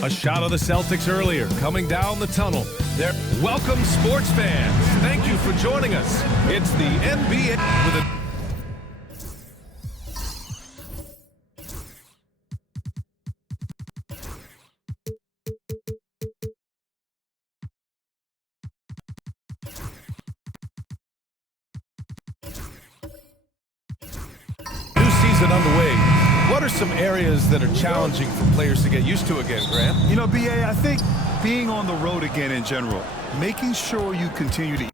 A shot of the Celtics earlier, coming down the tunnel. There. Welcome, sports fans. Thank you for joining us. It's the NBA with a... New season underway. What are some areas that are challenging for players to get used to again, Grant? You know, BA, I think being on the road again in general, making sure you continue to...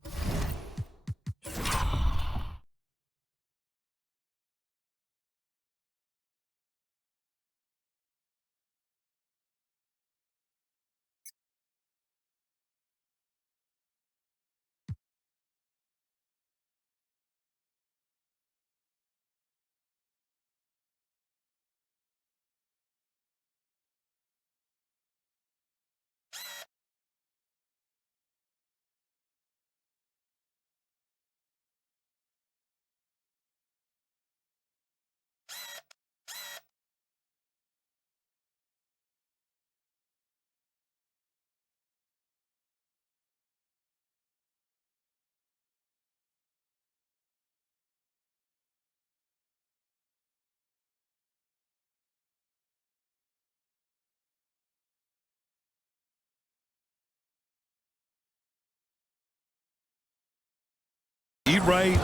Eat right,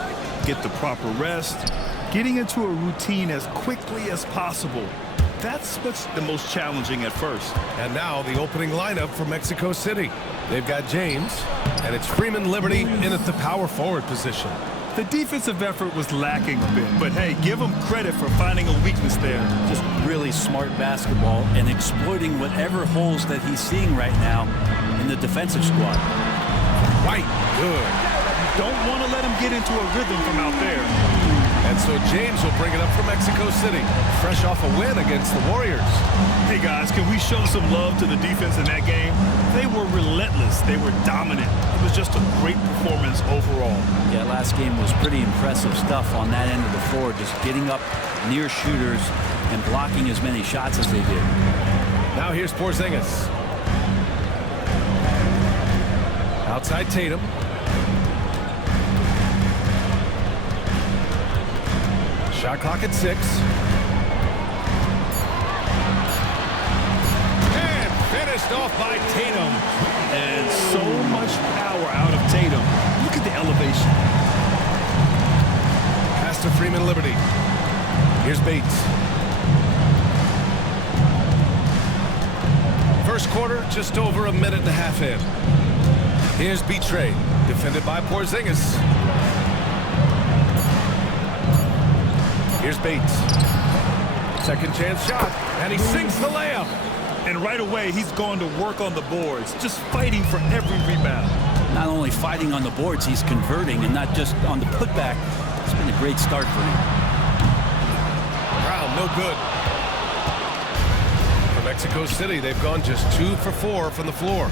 get the proper rest, getting into a routine as quickly as possible. That's what's the most challenging at first. And now the opening lineup for Mexico City. They've got James, and it's Freeman Liberty in at the power forward position. The defensive effort was lacking a bit, but hey, give him credit for finding a weakness there. Just really smart basketball and exploiting whatever holes that he's seeing right now in the defensive squad. White, good. Don't want to let him get into a rhythm from out there. And so James will bring it up for Mexico City, fresh off a win against the Warriors. Hey guys, can we show some love to the defense in that game? They were relentless. They were dominant. It was just a great performance overall. Yeah, last game was pretty impressive stuff on that end of the floor, just getting up near shooters and blocking as many shots as they did. Now here's Porzingis. Outside Tatum. Shot clock at 6. And finished off by Tatum. And so much power out of Tatum. Look at the elevation. Pass to Freeman Liberty. Here's Bates. First quarter, just over a minute and a half in. Here's Betray, defended by Porzingis. Here's Bates. Second chance shot, and he sinks the layup. And right away, he's going to work on the boards, just fighting for every rebound. Not only fighting on the boards, he's converting, and not just on the putback. It's been a great start for him. Brown, no good. For Mexico City, they've gone just 2 for 4 from the floor.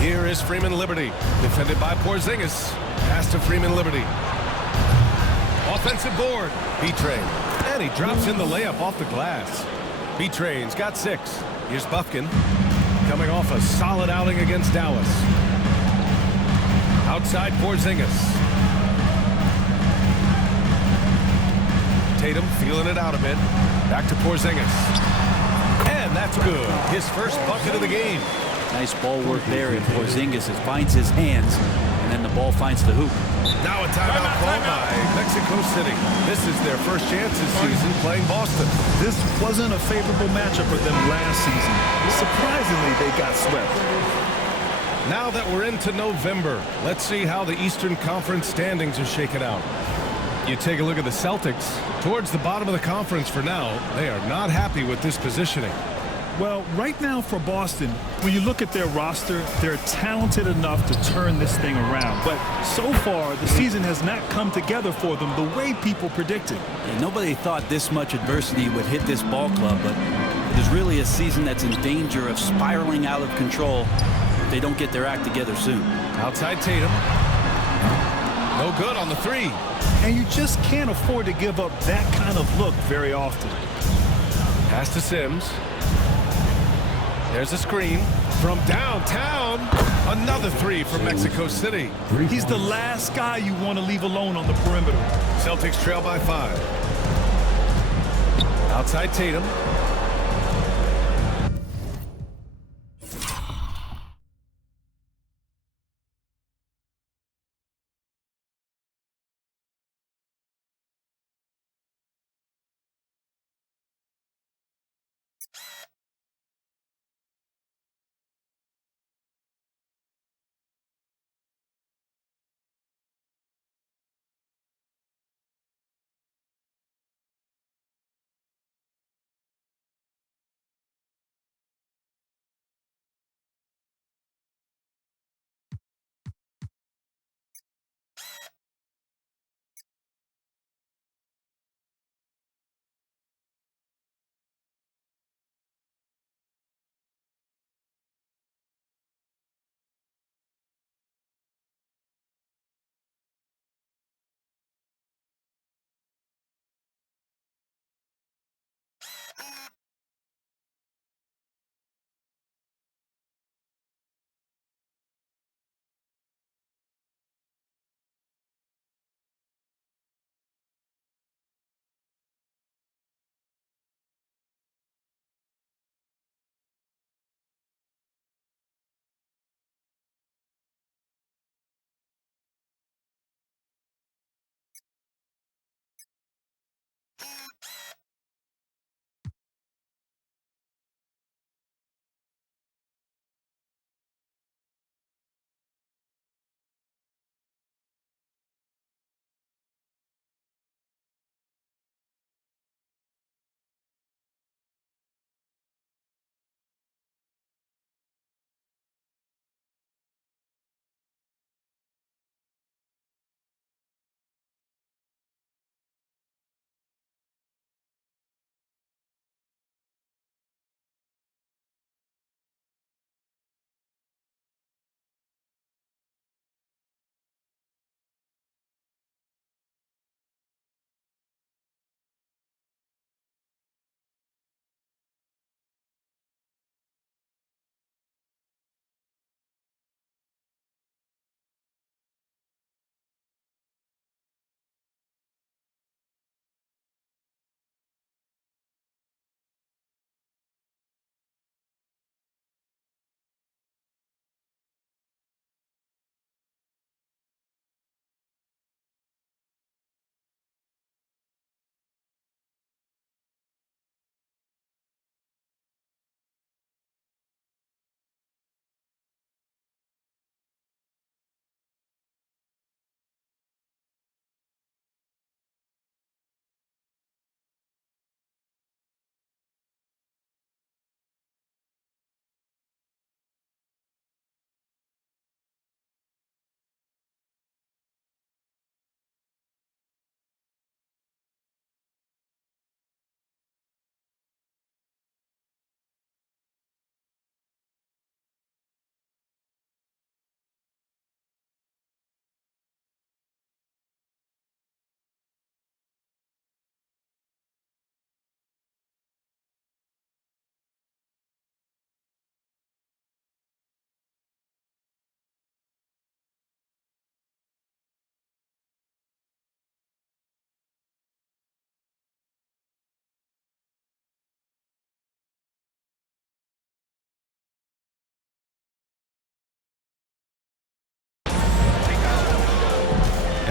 Here is Freeman Liberty, defended by Porzingis. Pass to Freeman Liberty. Offensive board. Betray. And he drops in the layup off the glass. Betray's got 6. Here's Bufkin. Coming off a solid outing against Dallas. Outside Porzingis. Tatum feeling it out a bit. Back to Porzingis. And that's good. His first bucket of the game. Nice ball work there, and Porzingis finds his hands, and then the ball finds the hoop. Now a timeout called by Mexico City. This is their first chance this season playing Boston. This wasn't a favorable matchup for them last season. Surprisingly, they got swept. Now that we're into November, let's see how the Eastern Conference standings are shaken out. You take a look at the Celtics. Towards the bottom of the conference for now, they are not happy with this positioning. Well, right now for Boston, when you look at their roster, they're talented enough to turn this thing around. But so far, the season has not come together for them the way people predicted. Yeah, nobody thought this much adversity would hit this ball club, but it is really a season that's in danger of spiraling out of control if they don't get their act together soon. Outside Tatum. No good on the 3. And you just can't afford to give up that kind of look very often. Pass to Sims. There's a screen from downtown. Another three from Mexico City. He's the last guy you want to leave alone on the perimeter. Celtics trail by 5. Outside Tatum.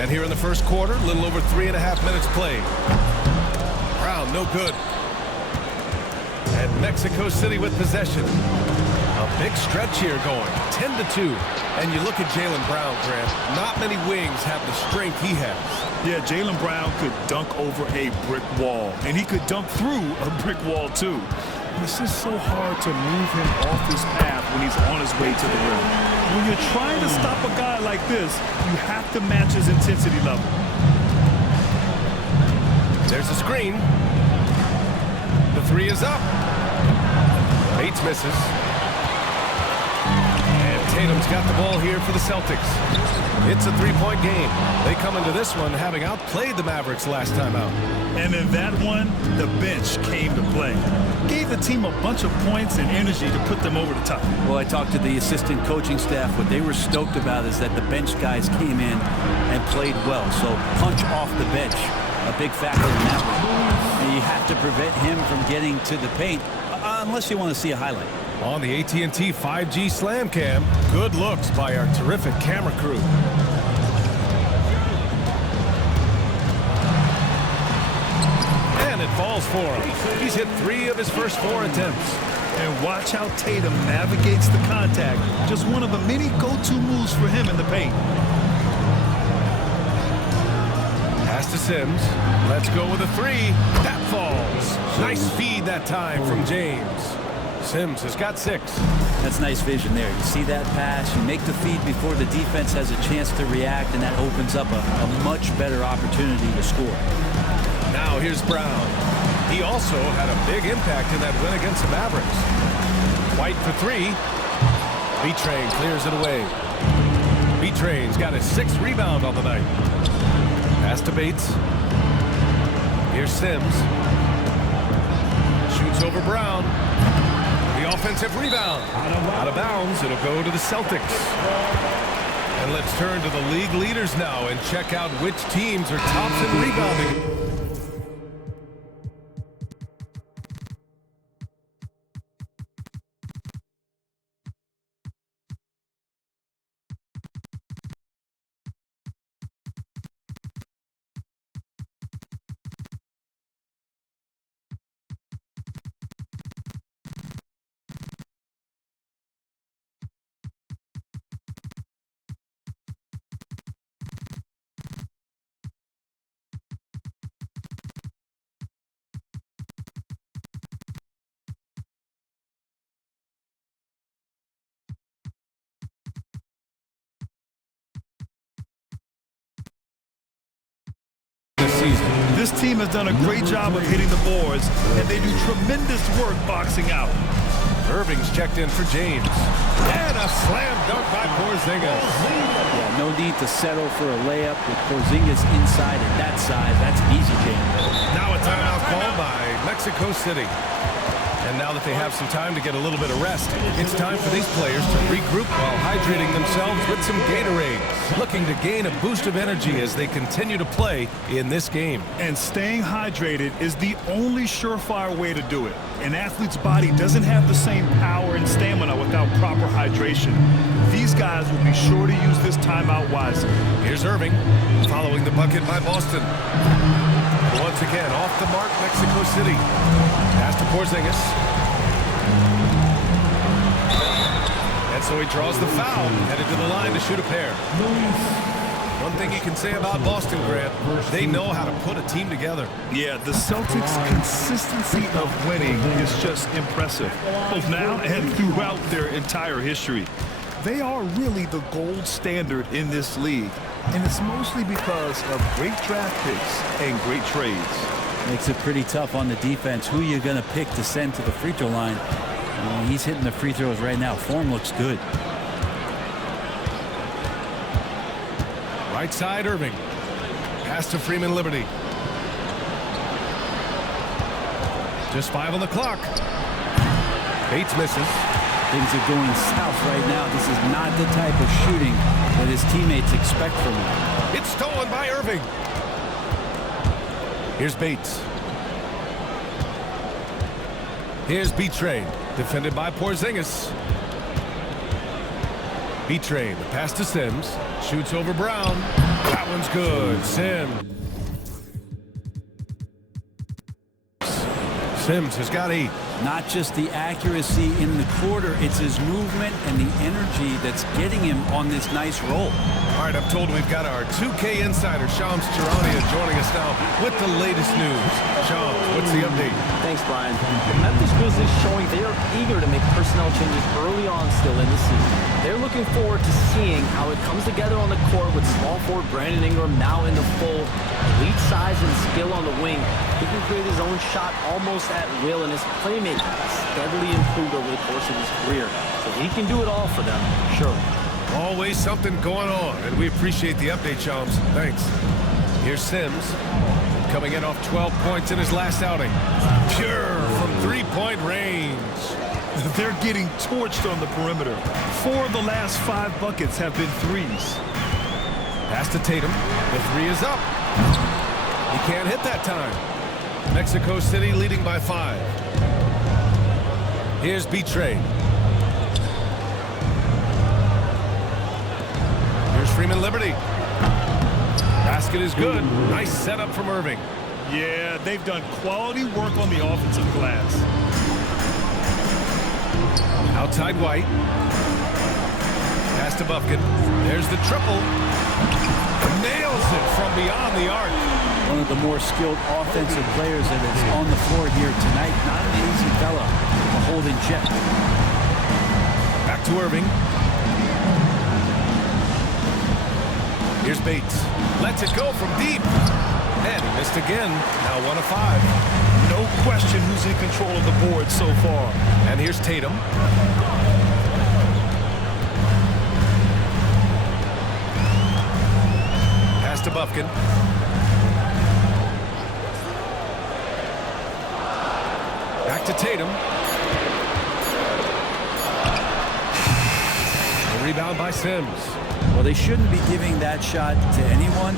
And here in the first quarter, a little over 3.5 minutes played. Brown, no good. And Mexico City with possession. A big stretch here going, 10-2. And you look at Jaylen Brown, Grant, not many wings have the strength he has. Yeah, Jaylen Brown could dunk over a brick wall, and he could dunk through a brick wall, too. It's just so hard to move him off his path when he's on his way to the rim. When you're trying to stop a guy like this, you have to match his intensity level. There's a screen. The three is up. Bates misses. And Tatum's got the ball here for the Celtics. It's a three-point game. They come into this one having outplayed the Mavericks last time out. And in that one, the bench came to play. Gave the team a bunch of points and energy to put them over the top. Well, I talked to the assistant coaching staff. What they were stoked about is that the bench guys came in and played well. So punch off the bench, a big factor in that one. And you have to prevent him from getting to the paint, unless you want to see a highlight. On the AT&T 5G Slam Cam, good looks by our terrific camera crew. And it falls for him. He's hit 3 of his first 4 attempts. And watch how Tatum navigates the contact. Just one of the many go-to moves for him in the paint. Pass to Sims. Let's go with a 3. That falls. Nice feed that time from James. Sims has got 6. That's nice vision there. You see that pass, you make the feed before the defense has a chance to react, and that opens up a much better opportunity to score. Now here's Brown. He also had a big impact in that win against the Mavericks. White for 3. B-Train clears it away. B-Train's got his 6th rebound on the night. Pass to Bates. Here's Sims. Shoots over Brown. The offensive rebound. Out of bounds. It'll go to the Celtics. And let's turn to the league leaders now and check out which teams are tops in rebounding. This team has done a great job of hitting the boards, and they do tremendous work boxing out. Irving's checked in for James. And a slam dunk by Porzingis. Yeah, no need to settle for a layup with Porzingis inside at that size. That's an easy game. Now a timeout called by Mexico City. And now that they have some time to get a little bit of rest, it's time for these players to regroup while hydrating themselves with some Gatorade, looking to gain a boost of energy as they continue to play in this game. And staying hydrated is the only surefire way to do it. An athlete's body doesn't have the same power and stamina without proper hydration. These guys will be sure to use this timeout wisely. Here's Irving, following the bucket by Boston. Once again, off the mark, Mexico City. Pass to Porzingis. And so he draws the foul, headed to the line to shoot a pair. One thing you can say about Boston, Grant, they know how to put a team together. Yeah, the Celtics' consistency of winning is just impressive, both now and throughout their entire history. They are really the gold standard in this league, and it's mostly because of great draft picks and great trades. Makes it pretty tough on the defense. Who you're going to pick to send to the free throw line? He's hitting the free throws right now. Form looks good. Right side, Irving. Pass to Freeman Liberty. Just 5 on the clock. Bates misses. Things are going south right now. This is not the type of shooting that his teammates expect from him. It's stolen by Irving. Here's Bates. Here's B-Train, defended by Porzingis. B-Train, the pass to Sims. Shoots over Brown. That one's good. Sims has got 8. Not just the accuracy in the quarter, it's his movement and the energy that's getting him on this nice roll. All right, I'm told we've got our 2K insider, Shams Charania, joining us now with the latest news. Shams, what's the update? Thanks, Brian. The Memphis Grizzlies showing they are eager to make personnel changes early on still in the season. They're looking forward to seeing how it comes together on the court with small forward Brandon Ingram now in the fold. Elite size and skill on the wing. He can create his own shot almost at will, and his playmaking has steadily improved over the course of his career. So he can do it all for them, surely. Always something going on, and we appreciate the update, Shams. Thanks. Here's Sims, coming in off 12 points in his last outing. Pure from three-point range. They're getting torched on the perimeter. 4 of the last 5 buckets have been threes. Pass to Tatum. The three is up. He can't hit that time. Mexico City leading by 5. Here's B-Trade. Here's Freeman Liberty. Basket is good. Nice setup from Irving. Yeah, they've done quality work on the offensive glass. Outside White. Pass to Bufkin. There's the triple. Nails it from beyond the arc. One of the more skilled offensive players that is on the floor here tonight. Not an easy fella to hold in check. Back to Irving. Here's Bates. Lets it go from deep. And he missed again. Now 1 of 5. No question who's in control of the board so far. And here's Tatum. Pass to Bufkin. Back to Tatum. A rebound by Sims. Well, they shouldn't be giving that shot to anyone,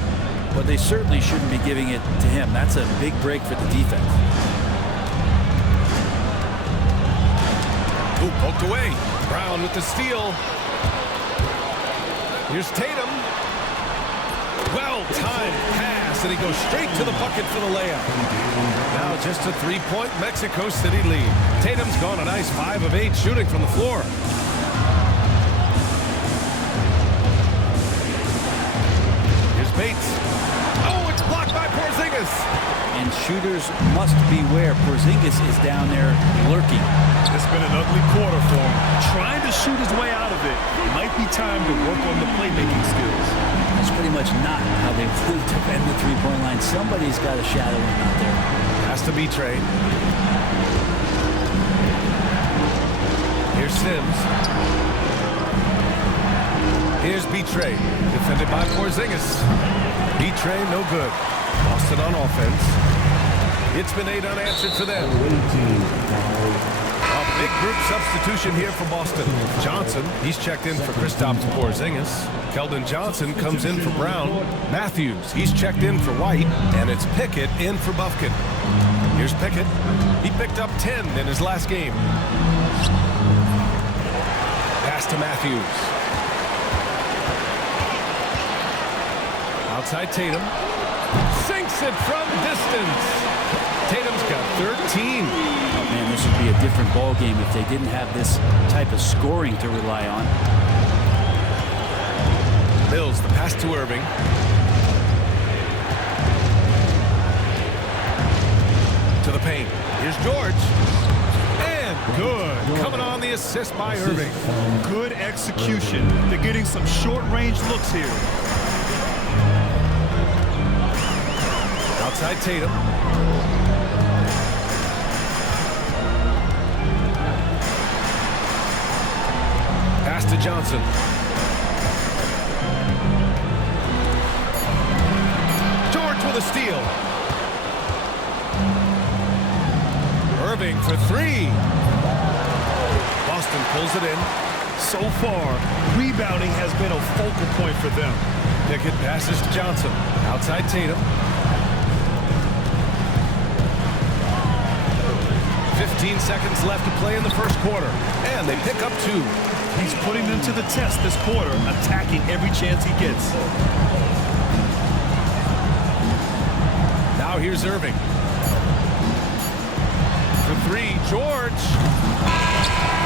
but they certainly shouldn't be giving it to him. That's a big break for the defense. Ooh, poked away. Brown with the steal. Here's Tatum. Well-timed pass, and he goes straight to the bucket for the layup. Now just a 3-point Mexico City lead. Tatum's gone a nice 5 of 8 shooting from the floor. Here's Bates. Oh, it's blocked by Porzingis. And shooters must beware. Porzingis is down there lurking. It's been an ugly quarter for him. Trying to shoot his way out of it. Might be time to work on the playmaking skills. That's pretty much not how they want to defend the three-point line. Somebody's got a shadow him out there. Has to be trade. Here's Sims. Here's B-Trade. Defended by Porzingis. B-Trade no good. Boston on offense. It's been 8 unanswered for them. A big group substitution here for Boston. Johnson, he's checked in for Kristaps Porzingis. Keldon Johnson comes in for Brown. Matthews, he's checked in for White. And it's Pickett in for Bufkin. Here's Pickett. He picked up 10 in his last game. Pass to Matthews. Outside Tatum. Sinks it from distance. Tatum's got 13. Oh, man, this would be a different ball game if they didn't have this type of scoring to rely on. Mills, the pass to Irving. To the paint. Here's George. And good. Coming on the assist by Irving. Good execution. They're getting some short-range looks here. Outside Tatum. Pass to Johnson. George with a steal. Irving for 3. Boston pulls it in. So far, rebounding has been a focal point for them. Pickett passes to Johnson. Outside Tatum. 15 seconds left to play in the first quarter. And they pick up 2. He's putting them to the test this quarter, attacking every chance he gets. Now here's Irving. For 3, George.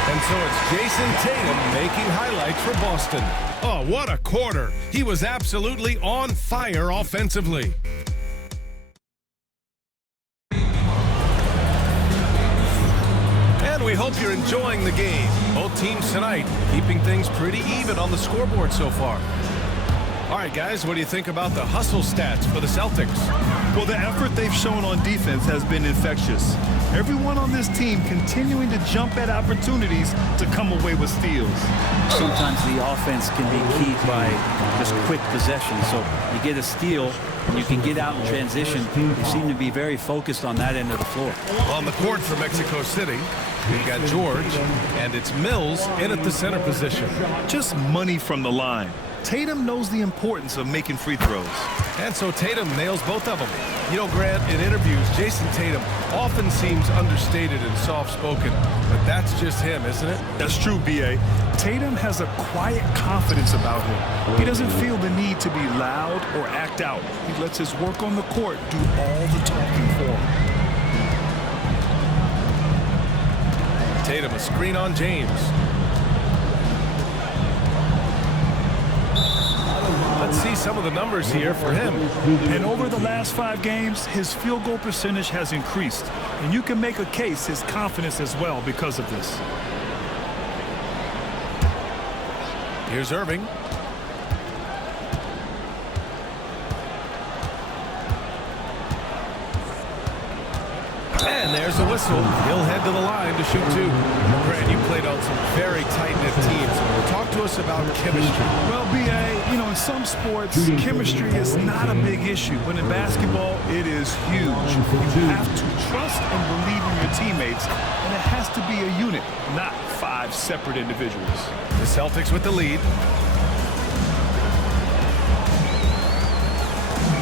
And so it's Jason Tatum making highlights for Boston. Oh, what a quarter. He was absolutely on fire offensively. And we hope you're enjoying the game. Both teams tonight keeping things pretty even on the scoreboard so far. All right, guys, what do you think about the hustle stats for the Celtics? Well, the effort they've shown on defense has been infectious. Everyone on this team continuing to jump at opportunities to come away with steals. Sometimes the offense can be keyed by just quick possession. So you get a steal, and you can get out in transition. They seem to be very focused on that end of the floor. On the court for Mexico City, we've got George, and it's Mills in at the center position. Just money from the line. Tatum knows the importance of making free throws. And so Tatum nails both of them. You know, Grant, in interviews, Jason Tatum often seems understated and soft-spoken, but that's just him, isn't it? That's true, B.A. Tatum has a quiet confidence about him. He doesn't feel the need to be loud or act out. He lets his work on the court do all the talking for him. Tatum, a screen on James. Let's see some of the numbers here for him. And over the last 5 games, his field goal percentage has increased. And you can make a case his confidence as well because of this. Here's Irving. And there's a whistle. He'll head to the line to shoot 2. Grant, you played on some very tight-knit teams. Talk to us about chemistry. Well, B.A., you know, in some sports, chemistry is not a big issue. But in basketball, it is huge. You have to trust and believe in your teammates, and it has to be a unit, not 5 separate individuals. The Celtics with the lead.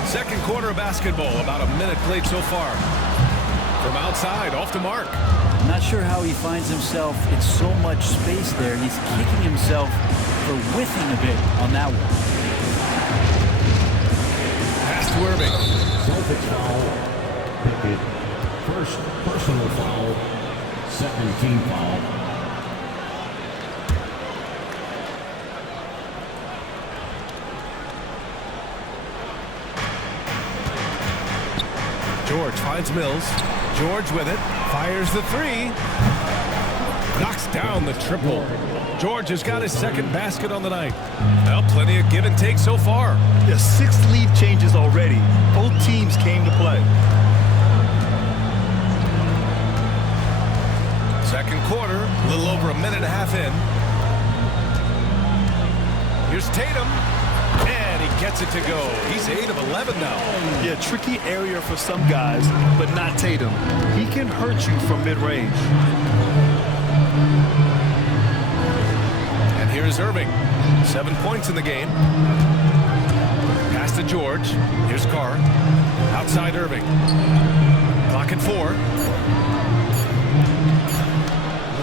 Second quarter of basketball, about a minute played so far. From outside, off to Mark. I'm not sure how he finds himself in so much space there. He's kicking himself for whiffing a bit on that one. Pass to Irving. Celtics foul. Pickett. First personal foul. Second team foul. George finds Mills. George with it. Fires the 3. Knocks down the triple. George has got his second basket on the night. Well, plenty of give and take so far. There's 6 lead changes already. Both teams came to play. Second quarter, a little over a minute and a half in. Here's Tatum. And he gets it to go. He's 8 of 11 now. Yeah, tricky area for some guys, but not Tatum. He can hurt you from mid-range. And here's Irving. 7 points in the game. Pass to George. Here's Carr. Outside Irving. Clock at 4.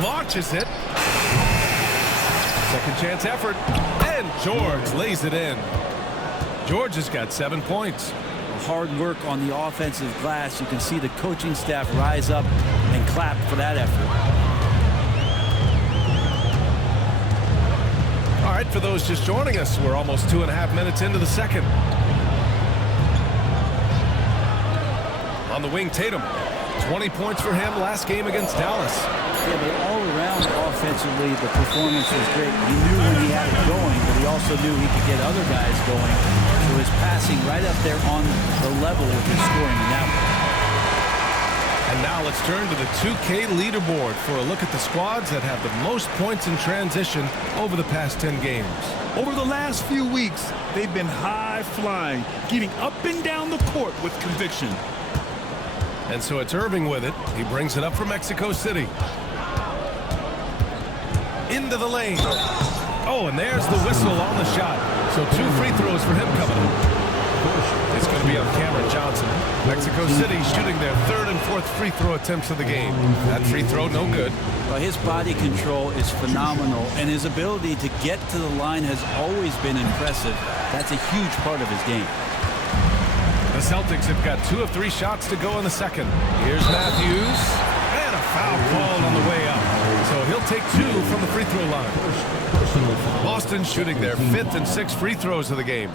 Launches it. Second chance effort. And George lays it in. George has got 7 points. Hard work on the offensive glass. You can see the coaching staff rise up and clap for that effort. All right, for those just joining us, we're almost 2.5 minutes into the second. On the wing, Tatum. 20 points for him last game against Dallas. Yeah, but all around offensively, the performance was great. He knew when he had it going, but he also knew he could get other guys going. So his passing right up there on the level with his scoring in that one. And now let's turn to the 2K leaderboard for a look at the squads that have the most points in transition over the past 10 games. Over the last few weeks, they've been high-flying, getting up and down the court with conviction. And so it's Irving with it. He brings it up for Mexico City. Into the lane. Oh, and there's the whistle on the shot. So 2 free throws for him coming up. It's going to be on Cameron Johnson. Mexico City shooting their 3rd and 4th free throw attempts of the game. That free throw, no good. Well, his body control is phenomenal, and his ability to get to the line has always been impressive. That's a huge part of his game. The Celtics have got 2 of 3 shots to go in the second. Here's Matthews. And a foul called on the way up. So he'll take 2 from the free throw line. Personal foul. Boston shooting their 5th and 6th free throws of the game.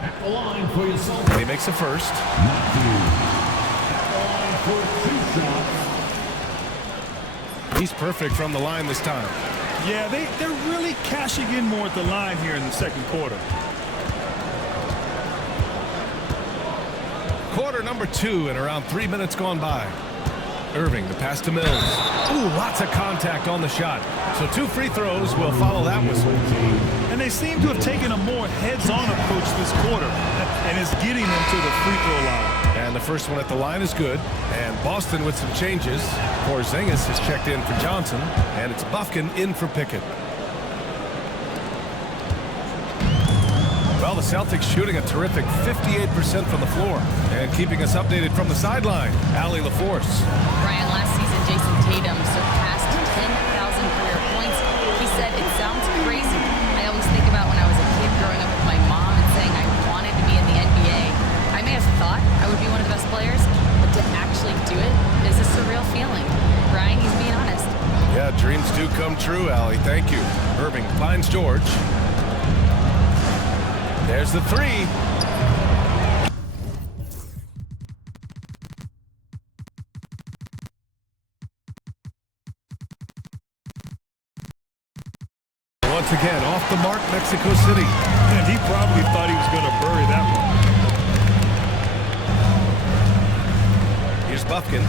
At the line for your And he makes a first. Matthews. At the line for 2 shots. He's perfect from the line this time. Yeah, they're really cashing in more at the line here in the second quarter. Quarter number 2 and around 3 minutes gone by. Irving, the pass to Mills. Ooh, lots of contact on the shot. So 2 free throws will follow that whistle. And they seem to have taken a more heads-on approach this quarter, and it's getting them to the free throw line. And the first one at the line is good. And Boston with some changes. Porzingis is checked in for Johnson, and it's Bufkin in for Pickett. Well, the Celtics shooting a terrific 58% from the floor. And keeping us updated from the sideline, Allie LaForce. Brian, last season, Jason Tatum surpassed 10,000 career points. He said, "It sounds crazy. I always think about when I was a kid growing up with my mom and saying I wanted to be in the NBA. I may have thought I would be one of the best players, but to actually do it is a surreal feeling." Brian, he's being honest. Yeah, dreams do come true, Allie. Thank you. Irving finds George. There's the 3. Once again, off the mark, Mexico City. And he probably thought he was going to bury that one. Here's Bufkin.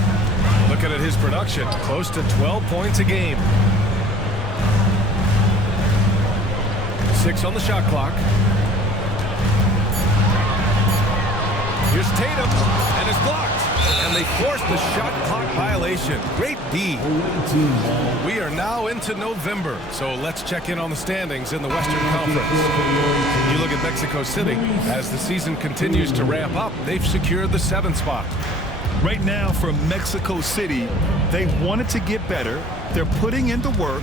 Looking at his production, close to 12 points a game. 6 on the shot clock. Here's Tatum, and it's blocked. And they forced the shot clock violation. Great D. We are now into November, so let's check in on the standings in the Western Conference. You look at Mexico City. As the season continues to ramp up, they've secured the 7th spot. Right now for Mexico City, they wanted to get better. They're putting in the work.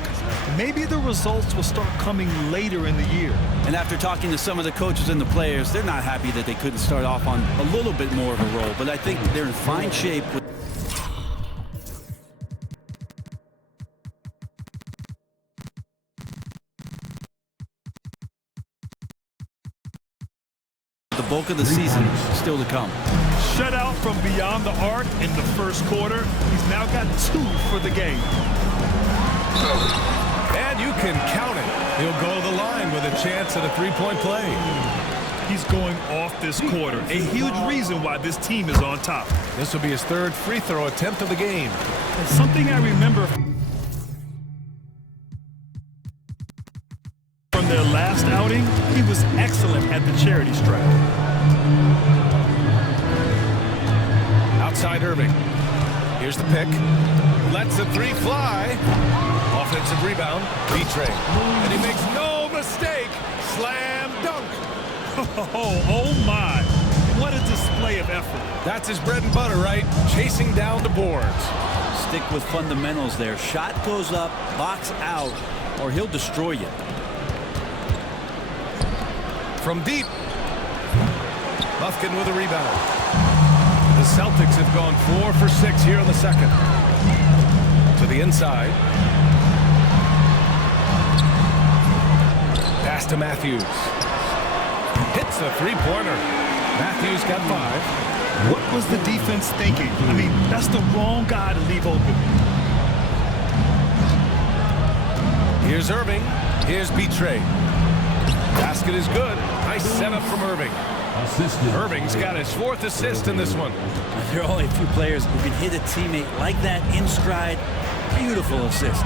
Maybe the results will start coming later in the year. And after talking to some of the coaches and the players, they're not happy that they couldn't start off on a little bit more of a roll. But I think they're in fine shape with the bulk of the season still to come. Shutout from beyond the arc in the first quarter. He's now got 2 for the game. And you can count it. He'll go to the line with a chance at a 3-point play. He's going off this quarter. A huge reason why this team is on top. This will be his 3rd free throw attempt of the game. And something I remember from their last outing, he was excellent at the charity stripe. Outside Irving. Here's the pick. Lets the 3 fly. Offensive rebound. B-Tray. And he makes no mistake. Slam dunk. Oh my. What a display of effort. That's his bread and butter, right? Chasing down the boards. Stick with fundamentals there. Shot goes up, box out, or he'll destroy you. From deep. Bufkin with a rebound. The Celtics have gone 4 for 6 here in the second. To the inside. Pass to Matthews. Hits a 3-pointer. Matthews got 5. What was the defense thinking? I mean, that's the wrong guy to leave open. Here's Irving. Here's B-Tray. Basket is good. Nice setup from Irving. Irving's got his 4th assist in this one. There are only a few players who can hit a teammate like that in stride. Beautiful assist.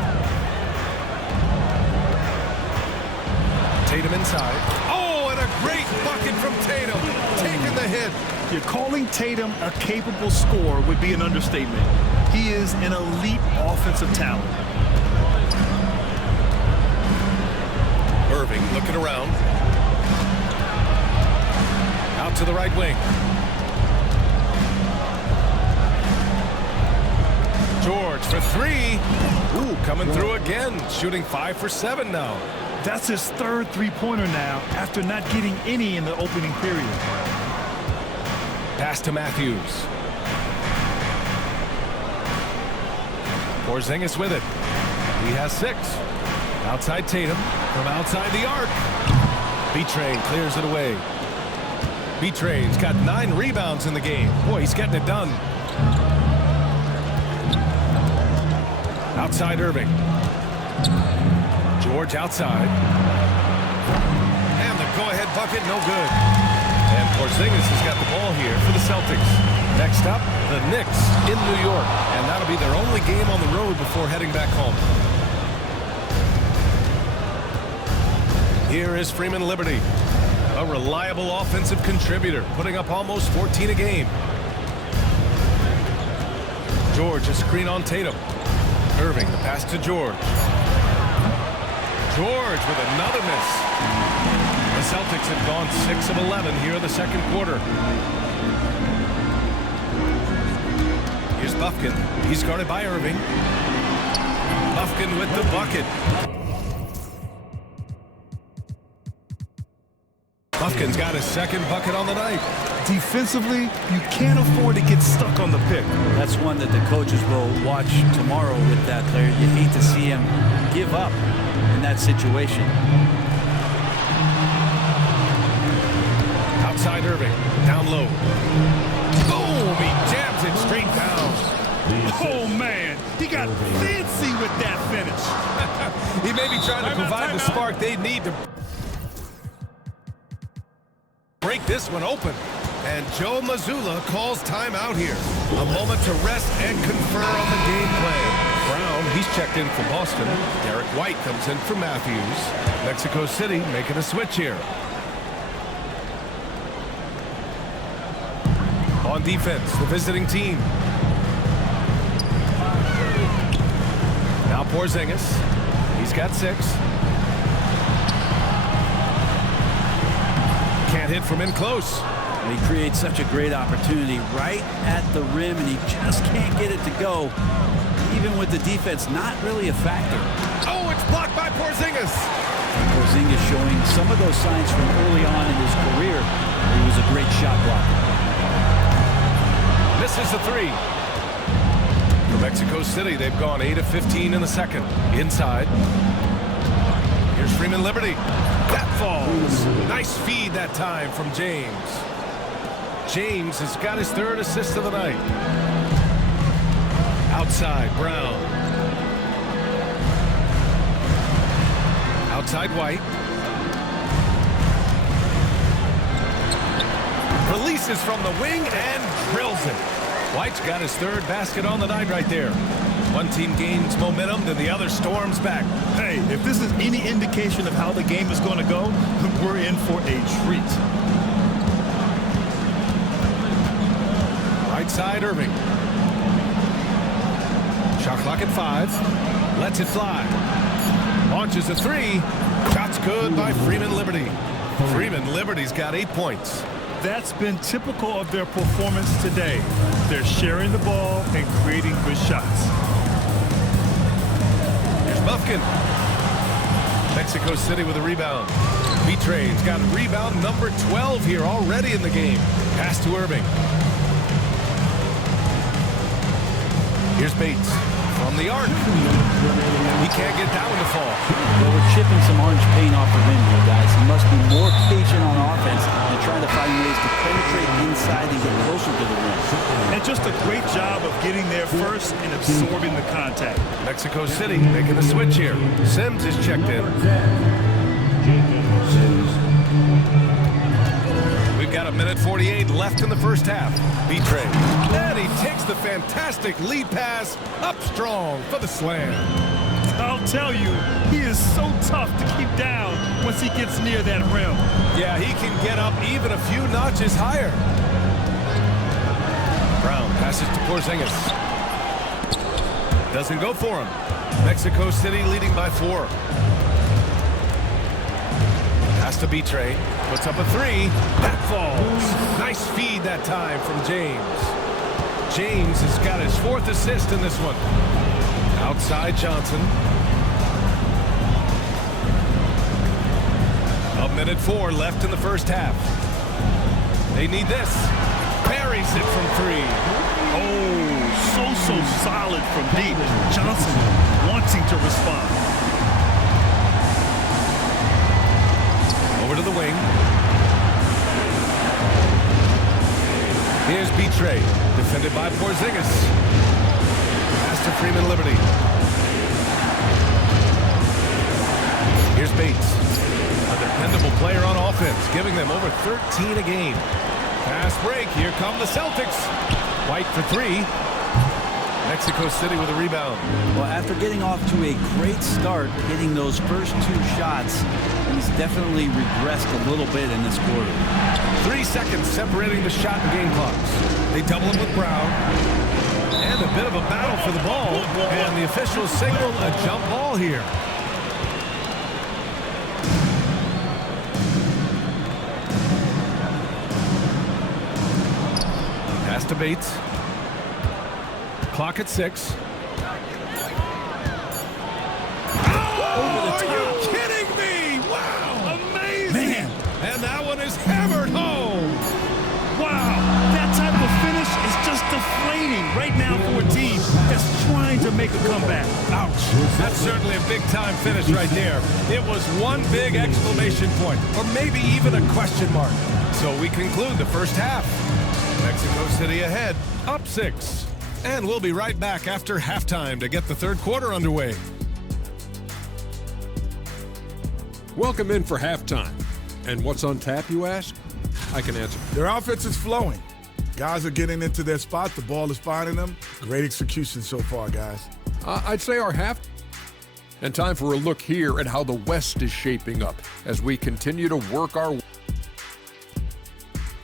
Tatum inside. Oh, and a great bucket from Tatum. Taking the hit. You're calling Tatum a capable scorer would be an understatement. He is an elite offensive talent. Irving looking around. Out to the right wing. George for 3. Ooh, coming through again. Shooting 5 for 7 now. That's his 3rd 3-pointer now after not getting any in the opening period. Pass to Matthews. Porzingis with it. He has 6. Outside Tatum from outside the arc. B-Train clears it away. B-Train's got 9 rebounds in the game. Boy, he's getting it done. Outside Irving. George outside. And the go-ahead bucket, no good. And Porzingis has got the ball here for the Celtics. Next up, the Knicks in New York. And that'll be their only game on the road before heading back home. Here is Freeman Liberty, a reliable offensive contributor, putting up almost 14 a game. George, a screen on Tatum. Irving, the pass to George. George with another miss. The Celtics have gone 6 of 11 here in the second quarter. Here's Buffkin. He's guarded by Irving. Buffkin with the bucket. Buffkin's got his second bucket on the night. Defensively, you can't afford to get stuck on the pick. That's one that the coaches will watch tomorrow with that player. You hate to see him give up in that situation. Outside Irving, down low. Boom! He jams it straight down. Oh, man. He got fancy with that finish. He may be trying to provide the spark they need to break this one open. And Joe Mazzulla calls timeout here. A moment to rest and confer on the game plan. Brown, he's checked in for Boston. Derek White comes in for Matthews. Mexico City making a switch here. On defense, the visiting team. Now Porzingis. He's got 6. Can't hit from in close. He creates such a great opportunity right at the rim, and he just can't get it to go. Even with the defense not really a factor. Oh, it's blocked by Porzingis. Porzingis showing some of those signs from early on in his career. He was a great shot blocker. Misses the 3. For Mexico City, they've gone 8 of 15 in the second. Inside. Here's Freeman Liberty. That falls. Nice feed that time from James. James has got his 3rd assist of the night. Outside, Brown. Outside, White. Releases from the wing and drills it. White's got his 3rd basket on the night right there. One team gains momentum, then the other storms back. Hey, if this is any indication of how the game is going to go, we're in for a treat. Right side, Irving. Shot clock at 5. Lets it fly. Launches a 3. Shot's good by Freeman Liberty. Freeman Liberty's got 8 points. That's been typical of their performance today. They're sharing the ball and creating good shots. Here's Buffkin. Mexico City with a rebound. B-Train's got rebound number 12 here already in the game. Pass to Irving. Here's Bates from the arc. He can't get that one to fall. Well, we're chipping some orange paint off the rim here, guys. He must be more patient on offense and trying to find ways to penetrate inside and get closer to the rim. And just a great job of getting there first and absorbing the contact. Mexico City making the switch here. Sims is checked in. We've got 1:48 left in the first half. B-Train. And he takes the fantastic lead pass up strong for the slam. I'll tell you, he is so tough to keep down once he gets near that rim. Yeah, he can get up even a few notches higher. Brown passes to Porzingis. Doesn't go for him. Mexico City leading by 4. Pass to B-Train. Puts up a 3. That falls. Nice feed that time from James. James has got his 4th assist in this one. Outside Johnson. 1:04 left in the first half. They need this. Parries it from 3. Oh, so solid from deep. Johnson wants expecting to respond. Over to the wing. Here's Betray, defended by Porzingis. Pass to Freeman Liberty. Here's Bates, a dependable player on offense, giving them over 13 a game. Fast break, here come the Celtics. White for three. Mexico City with a rebound. Well, after getting off to a great start, hitting those first two shots, he's definitely regressed a little bit in this quarter. 3 seconds separating the shot and game clocks. They double him with Brown. And a bit of a battle for the ball. And the officials signal a jump ball here. Pass to Bates. Clock at 6. Are you kidding me? Wow! Amazing! Man, and that one is hammered home. Wow, that type of finish is just deflating right now for a team that's trying to make a comeback. Ouch. That's certainly a big-time finish right there. It was one big exclamation point, or maybe even a question mark. So we conclude the first half. Mexico City ahead, up 6. And we'll be right back after halftime to get the third quarter underway. Welcome in for halftime. And what's on tap, you ask? I can answer. Their offense is flowing. Guys are getting into their spot. The ball is finding them. Great execution so far, guys. I'd say our half. And time for a look here at how the West is shaping up as we continue to work our way.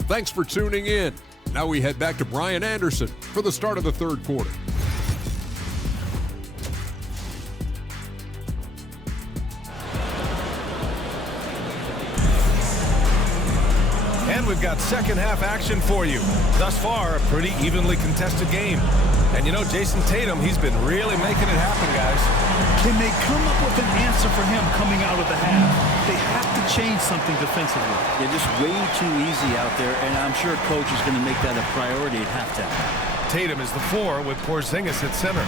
Thanks for tuning in. Now we head back to Brian Anderson for the start of the third quarter. And we've got second half action for you. Thus far, a pretty evenly contested game. And you know, Jason Tatum, he's been really making it happen, guys. Can they come up with an answer for him coming out of the half? They have to change something defensively. They're just way too easy out there, and I'm sure coach is going to make that a priority at halftime. Tatum is the 4 with Porzingis at center.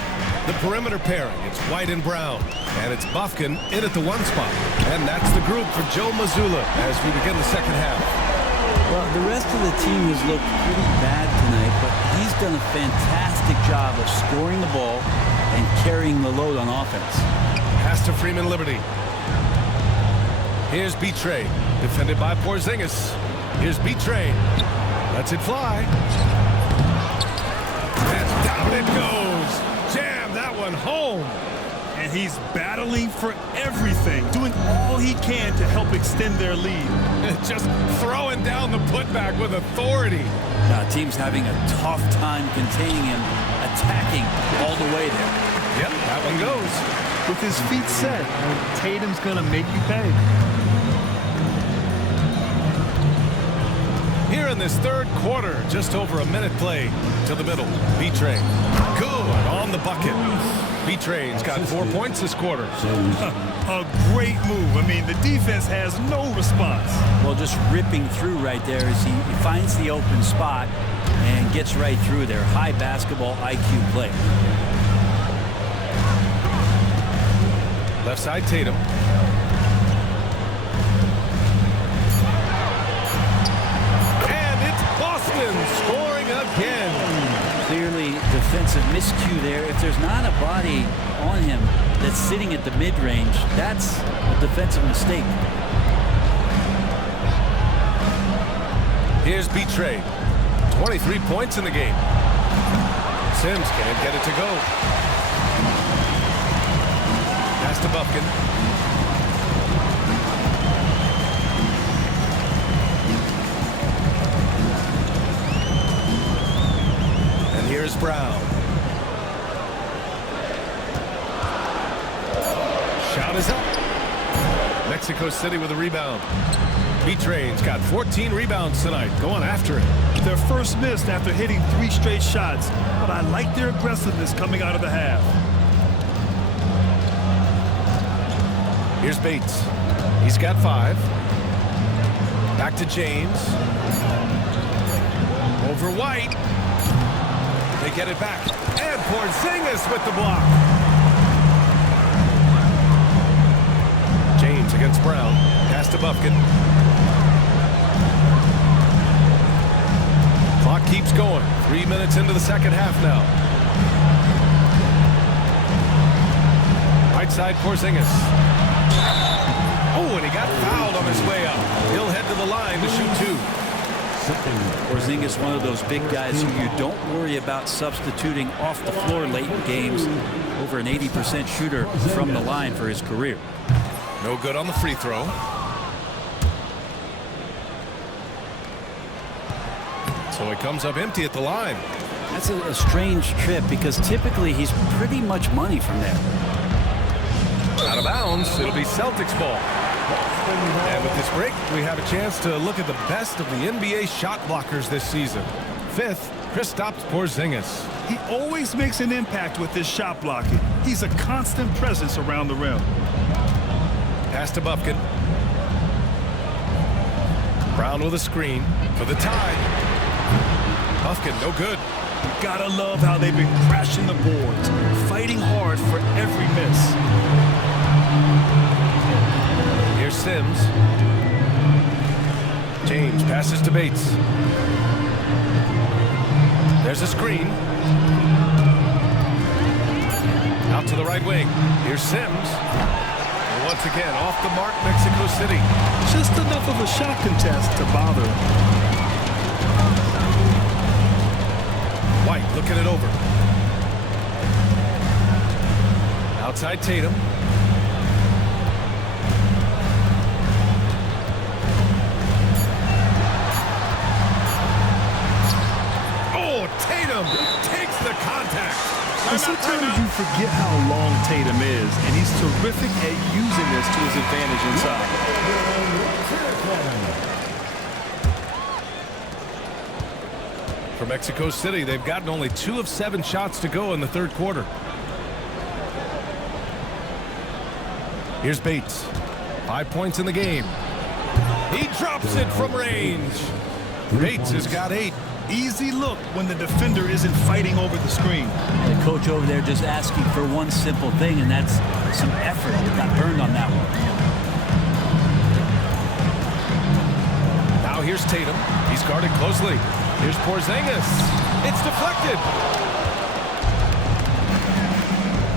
The perimeter pairing, it's White and Brown. And it's Bufkin in at the 1 spot. And that's the group for Joe Mazzulla as we begin the second half. Well, the rest of the team has looked pretty bad tonight, but he's done a fantastic job of scoring the ball and carrying the load on offense. Pass to Freeman Liberty. Here's Betray, defended by Porzingis. Here's Betray. Lets it fly. And down it goes. Jam that one home. And he's battling for everything, doing all he can to help extend their lead. Just throwing down the putback with authority. Team's having a tough time containing him, attacking all the way there. Yep, that one goes. With his feet set, Tatum's going to make you pay. Here in this third quarter, just over a minute play to the middle. Betray, good on the bucket. Betray's got 4 points this quarter. A great move. I mean, the defense has no response. Well, just ripping through right there as he finds the open spot and gets right through there. High basketball IQ play. Left side, Tatum. And it's Boston scoring again. Clearly defensive miscue there. If there's not a body on him that's sitting at the mid-range, that's a defensive mistake. Here's Betray. 23 points in the game. Sims can't get it to go. Pass to Bufkin. And here's Brown. Shot is up. Mexico City with a rebound. Betray's got 14 rebounds tonight, going after it. Their first miss after hitting 3 straight shots, but I like their aggressiveness coming out of the half. Here's Bates. He's got 5. Back to James. Over White. They get it back. And Porzingis with the block. against Brown. Pass to Bufkin. Clock keeps going. 3 minutes into the second half now. Right side, Porzingis. Oh, and he got fouled on his way up. He'll head to the line to shoot two. Porzingis, one of those big guys who you don't worry about substituting off the floor late in games. Over an 80% shooter from the line for his career. No good on the free throw. So he comes up empty at the line. That's a strange trip because typically he's pretty much money from there. Out of bounds. It'll be Celtics ball. And with this break, we have a chance to look at the best of the NBA shot blockers this season. Fifth, Kristaps Porzingis. He always makes an impact with his shot blocking. He's a constant presence around the rim. Pass to Bufkin. Brown with a screen for the tie. Bufkin, no good. You gotta love how they've been crashing the boards, fighting hard for every miss. Here's Sims. James passes to Bates. There's a screen. Out to the right wing. Here's Sims. And once again, off the mark, Mexico City. Just enough of a shot contest to bother him. White looking it over. Outside Tatum. Tatum takes the contact. And sometimes you forget how long Tatum is, and he's terrific at using this to his advantage inside. For Mexico City, they've gotten only 2 of 7 shots to go in the third quarter. Here's Bates. 5 points in the game. He drops it from range. Bates has got 8. Easy look when the defender isn't fighting over the screen. The coach over there just asking for one simple thing, and that's some effort. Got burned on that one. Now here's Tatum. He's guarded closely. Here's Porzingis. It's deflected.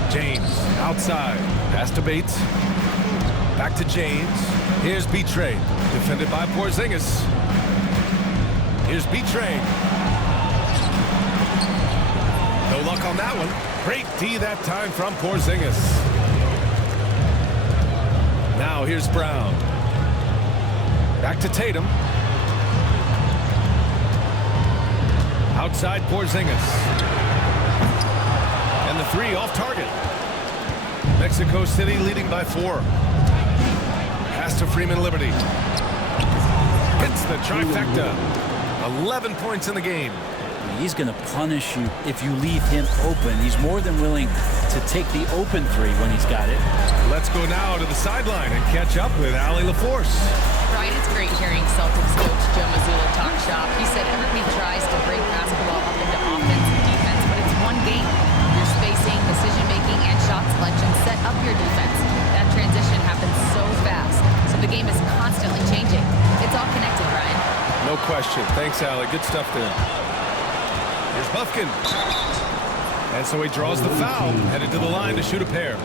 James outside. Pass to Bates. Back to James. Here's Betray. Defended by Porzingis. Here's Betray. No luck on that one. Great D that time from Porzingis. Now here's Brown. Back to Tatum. Outside Porzingis. And the 3 off target. Mexico City leading by 4. Pass to Freeman Liberty. Hits the trifecta. 11 points in the game. He's going to punish you if you leave him open. He's more than willing to take the open 3 when he's got it. Let's go now to the sideline and catch up with Allie LaForce. Brian, it's great hearing Celtics coach Joe Mazzulla talk shop. He said everybody tries to break basketball up into offense and defense, but it's one game. Your spacing, decision-making, and shot selection set up your defense. That transition happens so fast, so the game is constantly changing. It's all connected, Brian. No question. Thanks, Allie. Good stuff there. Here's Bufkin. And so he draws the foul, headed to the line to shoot a pair.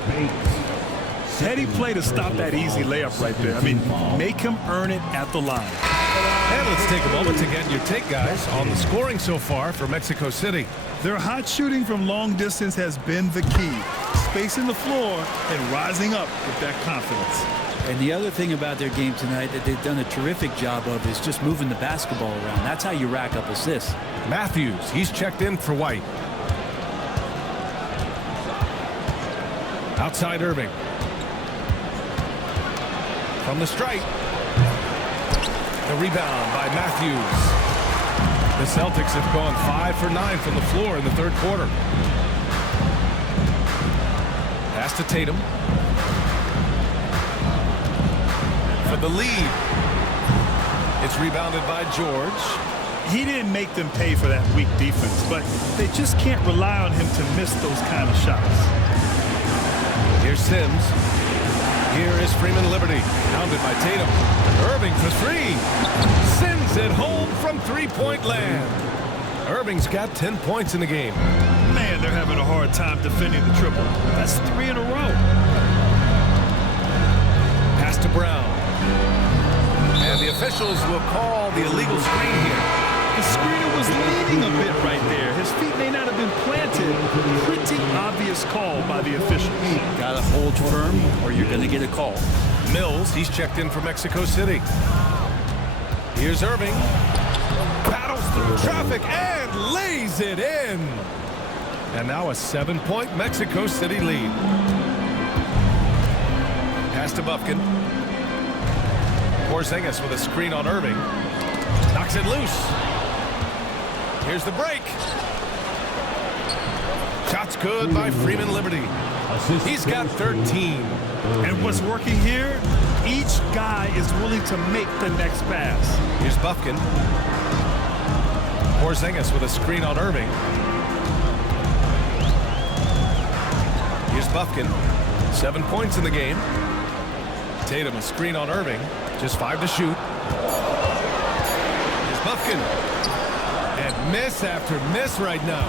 Heady play to stop that easy layup right there. I mean, make him earn it at the line. And let's take a moment to get your take, guys, on the scoring so far for Mexico City. Their hot shooting from long distance has been the key. Spacing the floor and rising up with that confidence. And the other thing about their game tonight that they've done a terrific job of is just moving the basketball around. That's how you rack up assists. Matthews, he's checked in for White. Outside Irving. From the stripe. The rebound by Matthews. The Celtics have gone 5 for 9 from the floor in the third quarter. Pass to Tatum. For the lead. It's rebounded by George. He didn't make them pay for that weak defense, but they just can't rely on him to miss those kind of shots. Here's Sims. Here is Freeman Liberty, pounded by Tatum. Irving for three. Sends it home from three-point land. Irving's got 10 points in the game. Man, they're having a hard time defending the triple. That's 3 in a row. Pass to Brown. And the officials will call the illegal screen here. The screener was leaning a bit right there. His feet may not have been planted. Pretty obvious call by the officials. Gotta hold firm or you're gonna get a call. Mills, he's checked in for Mexico City. Here's Irving. Battles through traffic and lays it in. And now a 7-point Mexico City lead. Pass to Bufkin. Porzingis with a screen on Irving. Knocks it loose. Here's the break. Shots good by Freeman Liberty. He's got 13. And what's working here? Each guy is willing to make the next pass. Here's Bufkin. Porzingis with a screen on Irving. Here's Bufkin. 7 points in the game. Tatum a screen on Irving. Just 5 to shoot. Here's Bufkin. And miss after miss right now.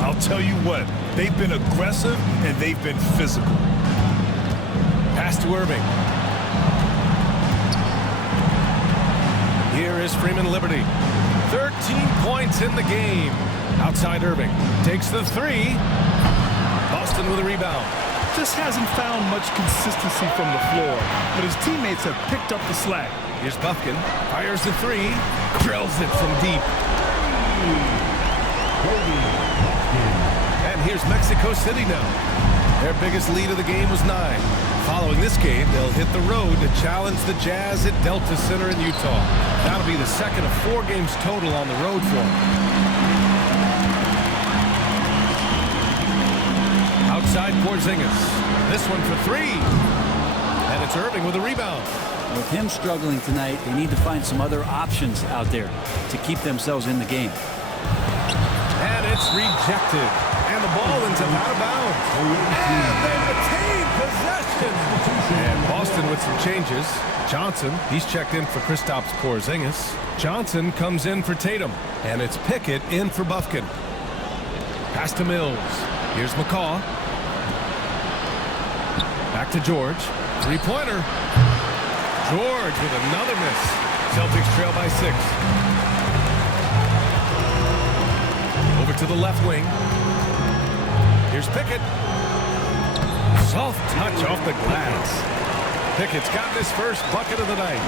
I'll tell you what, they've been aggressive and they've been physical. Pass to Irving. Here is Freeman Liberty. 13 points in the game. Outside Irving. Takes the three. Boston with a rebound. Just hasn't found much consistency from the floor, but his teammates have picked up the slack. Here's Bufkin. Fires the three. Drills it from deep. And here's Mexico City now. Their biggest lead of the game was 9. Following this game, they'll hit the road to challenge the Jazz at Delta Center in Utah. That'll be the second of 4 games total on the road for them. Outside Porzingis. This one for 3. And it's Irving with a rebound. With him struggling tonight, they need to find some other options out there to keep themselves in the game. And it's rejected. And the ball ends up out of bounds. And they retain possession. And Boston with some changes. Johnson, he's checked in for Kristaps Porzingis. Johnson comes in for Tatum. And it's Pickett in for Bufkin. Pass to Mills. Here's McCaw. Back to George. Three-pointer. George with another miss. Celtics trail by 6. Over to the left wing. Here's Pickett. Soft touch off the glass. Pickett's gotten his first bucket of the night.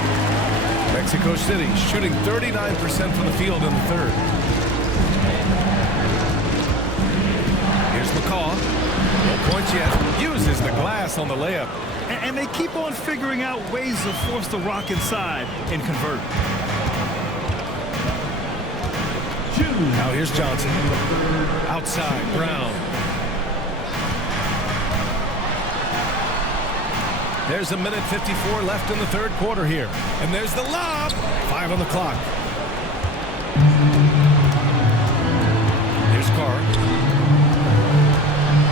Mexico City shooting 39% from the field in the third. Here's McCaw. No points yet. Uses the glass on the layup. And they keep on figuring out ways to force the rock inside and convert. Now here's Johnson. Outside, Brown. There's a minute 54 left in the third quarter here. And there's the lob. 5 on the clock. Here's Carr.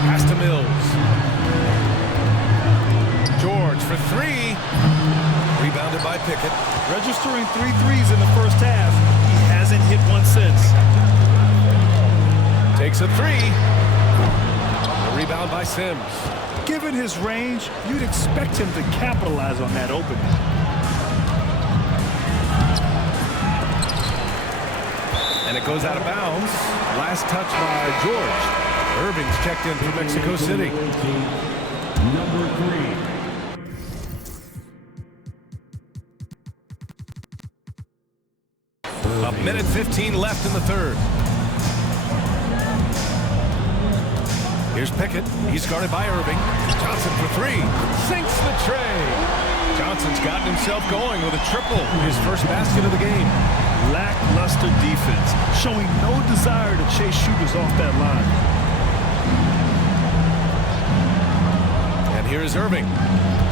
Pass to Mills. George for 3. Rebounded by Pickett. Registering 3 threes in the first half. He hasn't hit one since. Takes a 3. A rebound by Sims. Given his range, you'd expect him to capitalize on that opening. And it goes out of bounds. Last touch by George. Irving's checked in for Mexico City. Number 3. A minute 15 left in the third. Here's Pickett. He's guarded by Irving. Johnson for 3. Sinks the tray. Johnson's gotten himself going with a triple. His first basket of the game. Lackluster defense, showing no desire to chase shooters off that line. And here is Irving.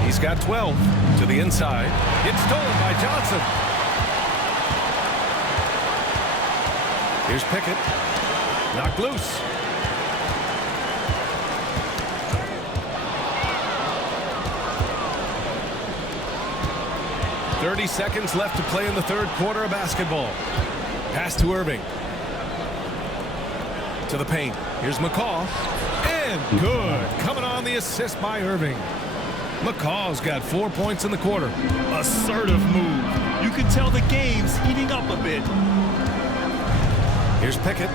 He's got 12 to the inside. It's stolen by Johnson. Here's Pickett. Knocked loose. 30 seconds left to play in the third quarter of basketball. Pass to Irving. To the paint. Here's McCaw. And good. Coming on the assist by Irving. McCaw's got 4 points in the quarter. Assertive move. You can tell the game's heating up a bit. Here's Pickett.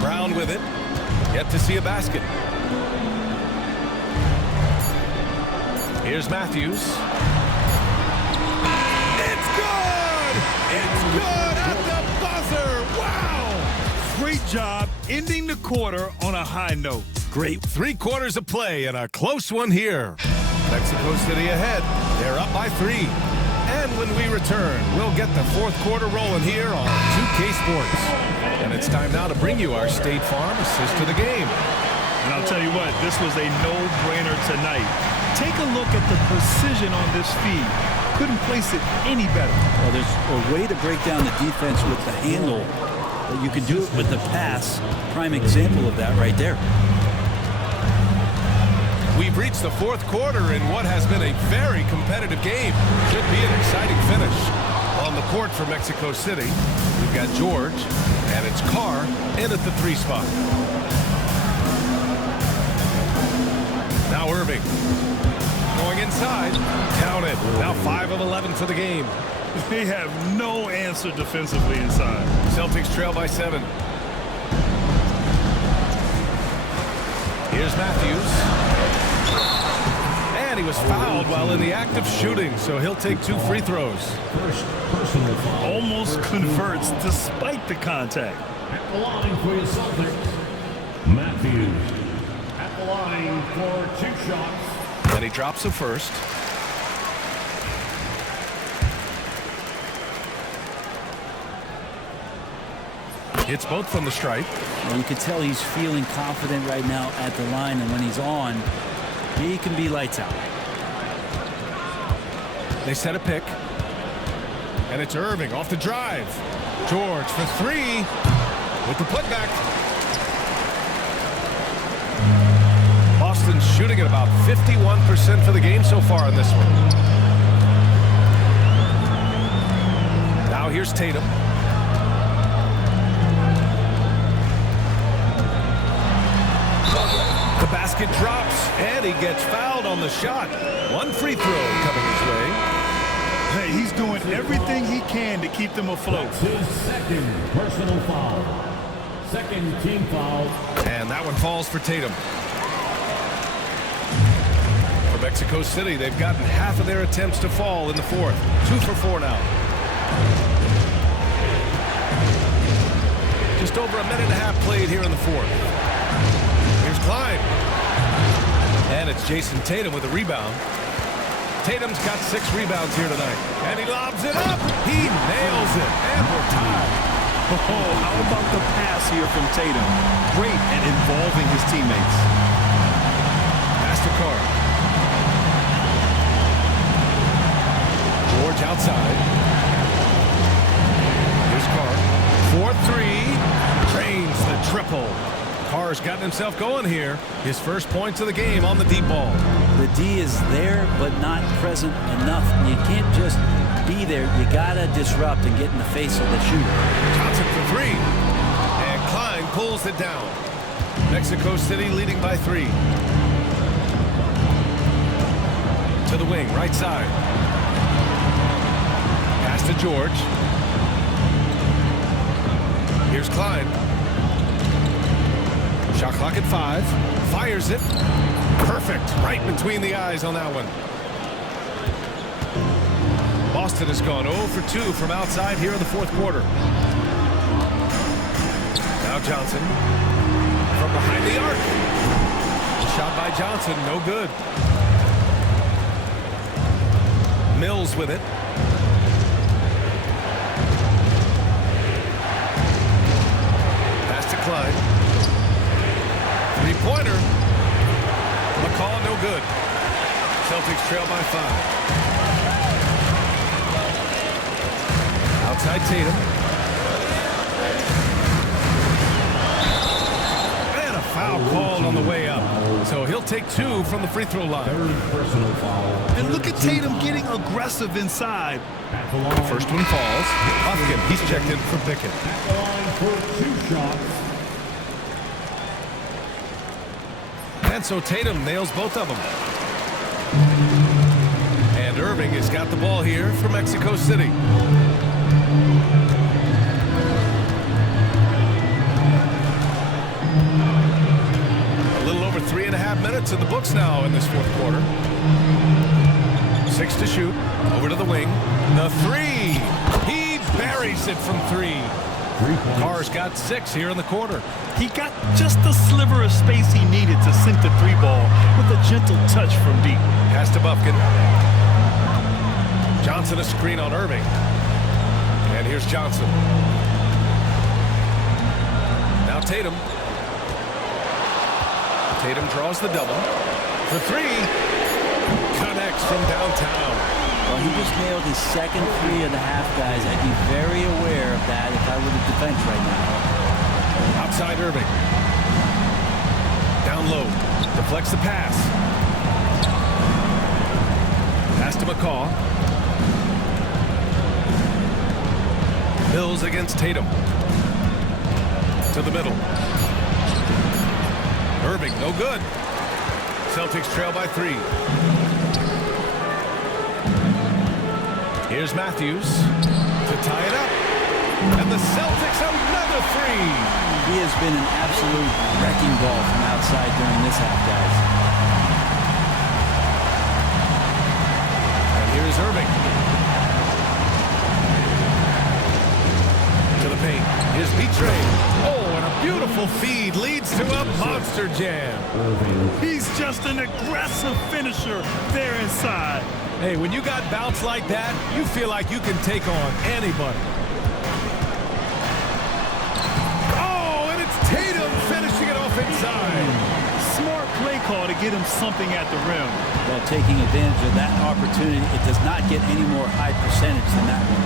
Brown with it. Yet to see a basket. Here's Matthews. It's good! It's good at the buzzer! Wow! Great job ending the quarter on a high note. Great 3 quarters of play and a close one here. Mexico City ahead. They're up by 3. And when we return, we'll get the fourth quarter rolling here on 2K Sports. And it's time now to bring you our State Farm assist to the game. And I'll tell you what, this was a no-brainer tonight. Take a look at the precision on this feed. Couldn't place it any better. Well, there's a way to break down the defense with the handle, but you can do it with the pass. Prime example of that right there. We've reached the fourth quarter in what has been a very competitive game. Should be an exciting finish. On the court for Mexico City, we've got George, and it's Carr in at the 3 spot. Now Irving. Going inside. Counted. Now 5 of 11 for the game. They have no answer defensively inside. Celtics trail by 7. Here's Matthews. And he was fouled while in the act of shooting, so he'll take 2 free throws. First personal foul. Almost converts despite the contact. At the line for your Celtics, Matthews. At the line for 2 shots. And he drops the first. Hits both from the stripe. Well, you can tell he's feeling confident right now at the line, and when he's on, he can be lights out. They set a pick. And it's Irving off the drive. George for 3 with the putback. Boston's shooting at about 51% for the game so far in this one. Now here's Tatum. The basket drops, and he gets fouled on the shot. 1 free throw coming his way. Hey, he's doing everything he can to keep them afloat. His second personal foul. Second team foul. And that one falls for Tatum. For Mexico City, they've gotten half of their attempts to fall in the fourth. 2 for 4 now. Just over a minute and a half played here in the fourth. Here's Klein. And it's Jason Tatum with a rebound. Tatum's got 6 rebounds here tonight. And he lobs it up. He nails it. And we're tied. Oh, how about the pass here from Tatum? Great at involving his teammates. Pass to Carr. George outside. Here's Carr. 4-3. Drains the triple. Carr's gotten himself going here. His first points of the game on the deep ball. The D is there, but not present enough. You can't just be there. You gotta disrupt and get in the face of the shooter. Johnson for 3. And Klein pulls it down. Mexico City leading by 3. To the wing, right side. Pass to George. Here's Klein. Shot clock at 5. Fires it. Perfect. Right between the eyes on that one. Boston has gone 0 for 2 from outside here in the fourth quarter. Now Johnson. From behind the arc. Shot by Johnson. No good. Mills with it. Pass to Klein. 3-pointer. McCaw, no good. Celtics trail by 5. Outside Tatum. And a foul Foul called on the way up. So he'll take 2 from the free throw line. Personal foul. And look at Tatum getting aggressive inside. At the line. First one falls. Buffkin, he's checked in for Pickett. At the line for 2 shots. And so Tatum nails both of them. And Irving has got the ball here for Mexico City. A little over 3.5 minutes in the books now in this fourth quarter. 6 to shoot. Over to the wing. The 3. He buries it from 3. Carr's got 6 here in the quarter. He got just the sliver of space he needed to sink the 3 ball with a gentle touch from deep. Pass to Buffkin. Johnson a screen on Irving. And here's Johnson. Now Tatum. Tatum draws the double. For 3. Connects from downtown. Well, he just nailed his second 3 of the half, guys. I'd be very aware of that if I were the defense right now. Outside Irving. Down low. Deflects the pass. Pass to McCaw. Mills against Tatum. To the middle. Irving, no good. Celtics trail by 3. Here's Matthews to tie it up. And the Celtics another 3. He has been an absolute wrecking ball from outside during this half, guys. And here's Irving. To the paint. Here's Betray. Oh, and a beautiful feed leads to a monster jam. He's just an aggressive finisher there inside. Hey, when you got bounce like that, you feel like you can take on anybody. Oh, and it's Tatum finishing it off inside. Smart play call to get him something at the rim. Well, taking advantage of that opportunity, it does not get any more high percentage than that one.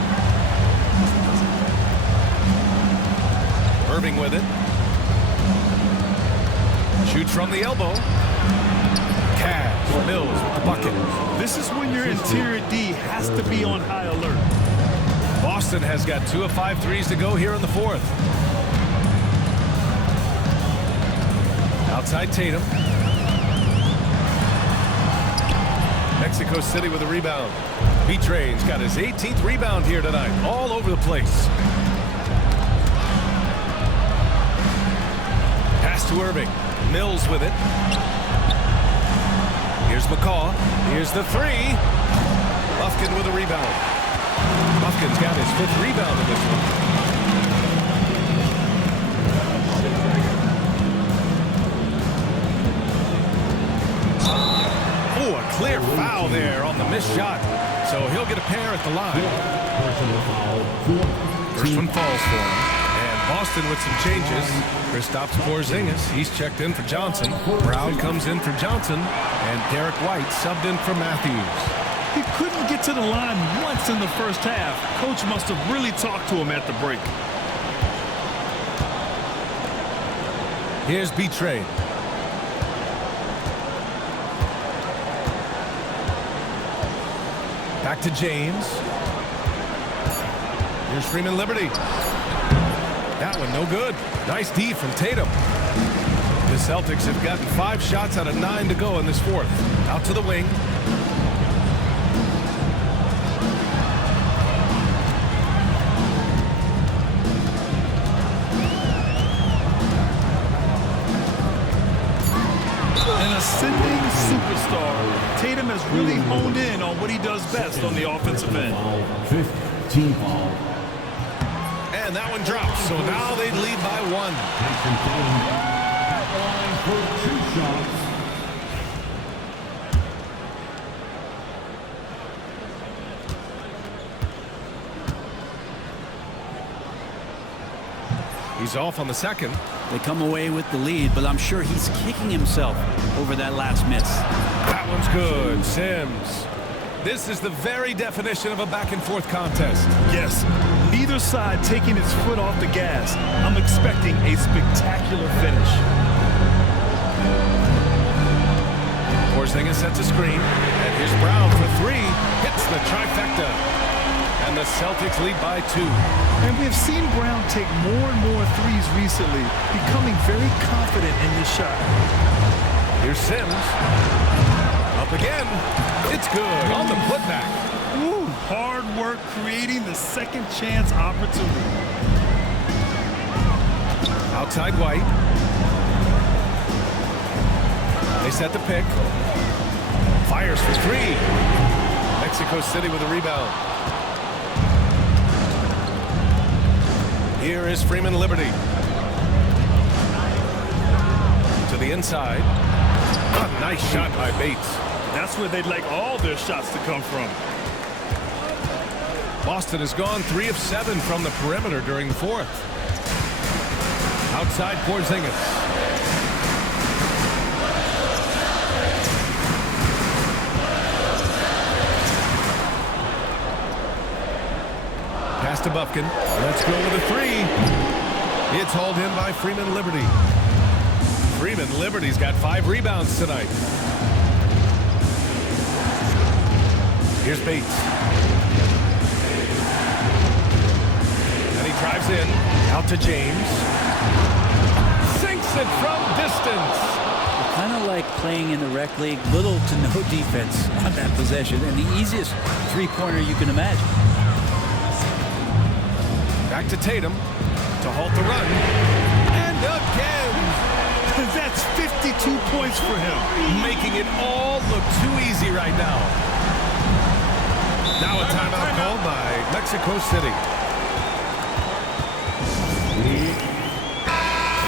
Irving with it. Shoots from the elbow. Cash. Mills with the bucket. This is when your interior D has to be on high alert. Boston has got 2 of 5 threes to go here in the fourth. Outside Tatum. Mexico City with a rebound. Betray's got his 18th rebound here tonight. All over the place. Pass to Irving. Mills with it. Here's McCaw. Here's the 3. Buffkin with a rebound. Buffkin's got his 5th rebound in this one. Oh, a clear foul there on the missed shot. So he'll get a pair at the line. First one falls for him. Boston with some changes. Kristaps Porzingis, he's checked in for Johnson. Brown comes in for Johnson. And Derek White subbed in for Matthews. He couldn't get to the line once in the first half. Coach must have really talked to him at the break. Here's Betray. Back to James. Here's Freeman Liberty. That one no good. Nice D from Tatum. The Celtics have gotten 5 shots out of 9 to go in this fourth. Out to the wing. An ascending superstar. Tatum has really honed in on what he does best on the offensive end. 15 foul. And that one drops, so now they lead by 1. At the line for 2 shots. He's off on the second. They come away with the lead, but I'm sure he's kicking himself over that last miss. That one's good. Sims. This is the very definition of a back-and-forth contest. Yes, neither side taking its foot off the gas. I'm expecting a spectacular finish. Porzingis sets a screen, and here's Brown for three. Hits the trifecta. And the Celtics lead by 2. And we have seen Brown take more and more threes recently, becoming very confident in this shot. Here's Sims. Up again. It's good on the putback. Ooh, hard work creating the second chance opportunity. Outside White. They set the pick. Fires for three. Mexico City with a rebound. Here is Freeman Liberty. To the inside. A nice shot by Bates. That's where they'd like all their shots to come from. Boston has gone 3 of 7 from the perimeter during the fourth. Outside Porzingis. Pass to Bufkin. Let's go with a three. It's hauled in by Freeman Liberty. Freeman Liberty's got 5 rebounds tonight. Here's Bates. And he drives in. Out to James. Sinks it from distance. Kind of like playing in the rec league, little to no defense on that possession, and the easiest three-pointer you can imagine. Back to Tatum to halt the run. And again. That's 52 points for him. Making it all look too easy right now. Now a timeout called by Mexico City.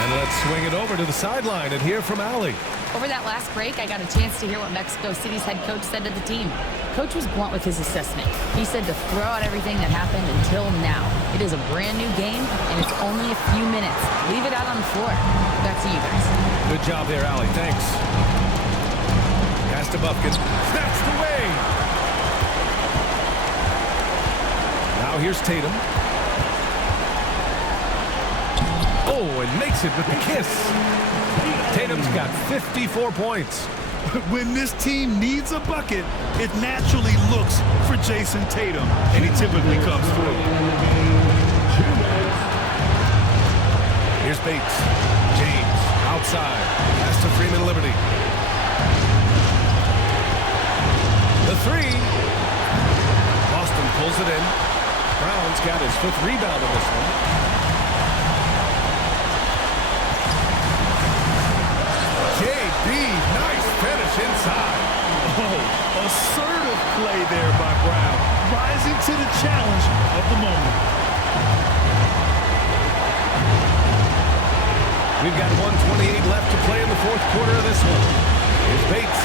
And let's swing it over to the sideline and hear from Allie. Over that last break, I got a chance to hear what Mexico City's head coach said to the team. Coach was blunt with his assessment. He said to throw out everything that happened until now. It is a brand new game, and it's only a few minutes. Leave it out on the floor. Back to you guys. Good job there, Allie. Thanks. Pass to Bufkin. That's the way. Now here's Tatum. Oh, and makes it with the kiss. Tatum's got 54 points. When this team needs a bucket, it naturally looks for Jason Tatum, and he typically comes through. Here's Bates. James outside. Pass to Freeman Liberty. The three. Boston pulls it in. Brown's got his 5th rebound in this one. Nice finish inside. Oh, assertive play there by Brown, rising to the challenge of the moment. We've got 1:28 left to play in the fourth quarter of this one. Here's Bates.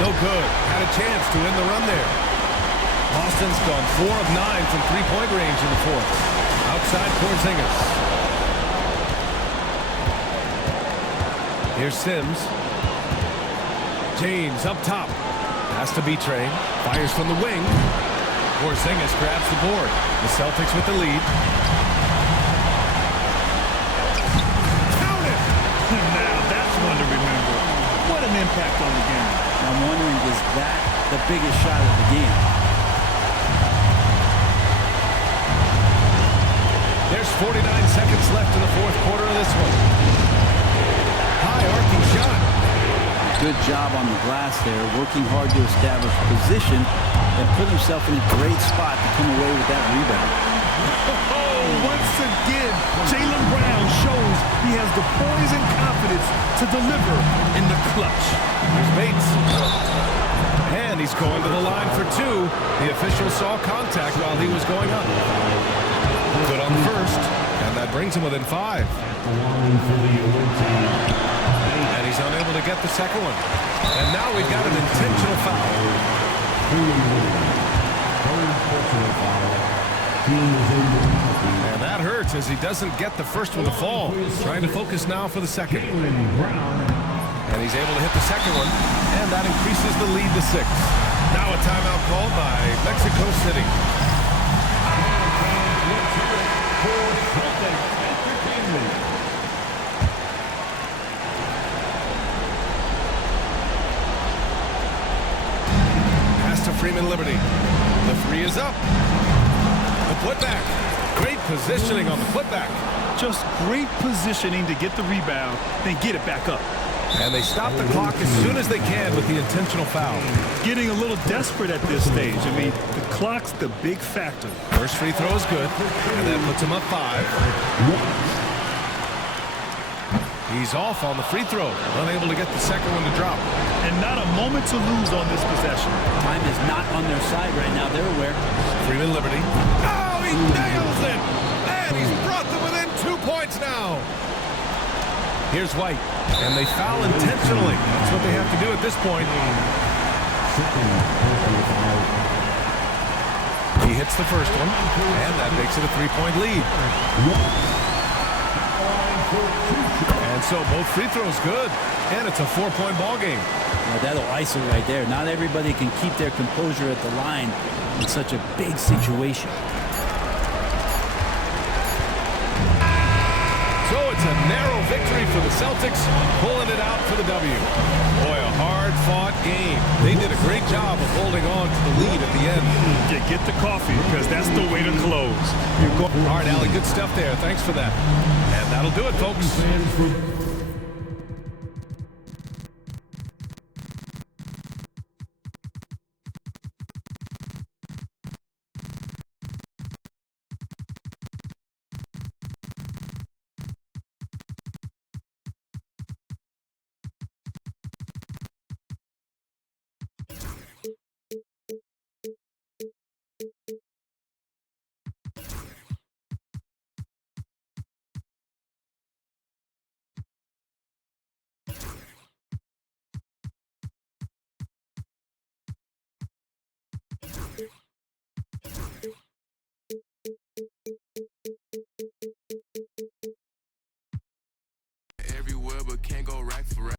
No good. Had a chance to end the run there. Boston's gone 4 of 9 from three-point range in the fourth. Outside Porzingis. Here's Sims. James up top. Pass to B-Train. Fires from the wing. Porzingis grabs the board. The Celtics with the lead. Count it! Now that's one to remember. What an impact on the game. I'm wondering, is that the biggest shot of the game? There's 49 seconds left in the fourth quarter of this one. High arcing shot. Good job on the glass there, working hard to establish position and put himself in a great spot to come away with that rebound. Oh, once again, Jaylen Brown shows he has the poise and confidence to deliver in the clutch. Here's Bates. And he's going to the line for 2. The official saw contact while he was going up. Good on the first, and that brings him within 5. And he's unable to get the second one. And now we've got an intentional foul. And that hurts as he doesn't get the first one to fall. Trying to focus now for the second. And he's able to hit the second one. And that increases the lead to 6. Now a timeout called by Mexico City. positioning on the putback. Just great positioning to get the rebound, then get it back up. And they stop the clock as soon as they can with the intentional foul. Getting a little desperate at this stage. I mean, the clock's the big factor. First free throw is good, and that puts him up 5. He's off on the free throw, unable to get the second one to drop. And not a moment to lose on this possession. Time is not on their side right now. They're aware. Freeman Liberty. Oh, he nails it! And he's brought them within 2 points now. Here's White, and they foul intentionally. That's what they have to do at this point. He hits the first one, and that makes it a 3-point lead. And so both free throws good, and it's a 4-point ball game. Well, that'll ice it right there. Not everybody can keep their composure at the line in such a big situation. So it's a narrow victory for the Celtics, pulling it out for the W. Boy, a hard-fought game. They did a great job of holding on to the lead at the end. Yeah, get the coffee, because that's the way to close. All right, Allie, good stuff there. Thanks for that. And that'll do it, folks.